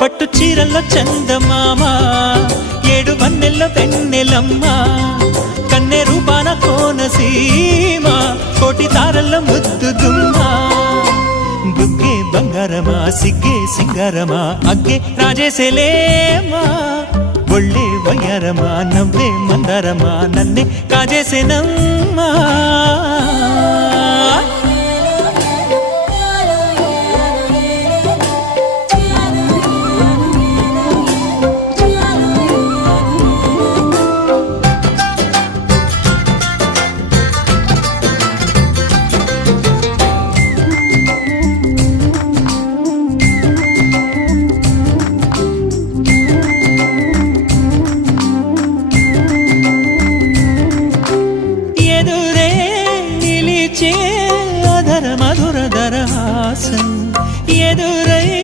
పట్టు చీరల్లో చందమామ ఏడు వన్నెల్లో వెన్నెలమ్మ కన్నె రూపాన కోనసీమ కోటి తారల్లో ముద్దుగుమ్మ బుగ్గే బంగారమా సిగ్గే సింగారమా అగ్గే రాజేసేలేమా ఒళ్ళే వయ్యారమా నవ్వే మందారమా నన్నే కాజేసేనమ్మా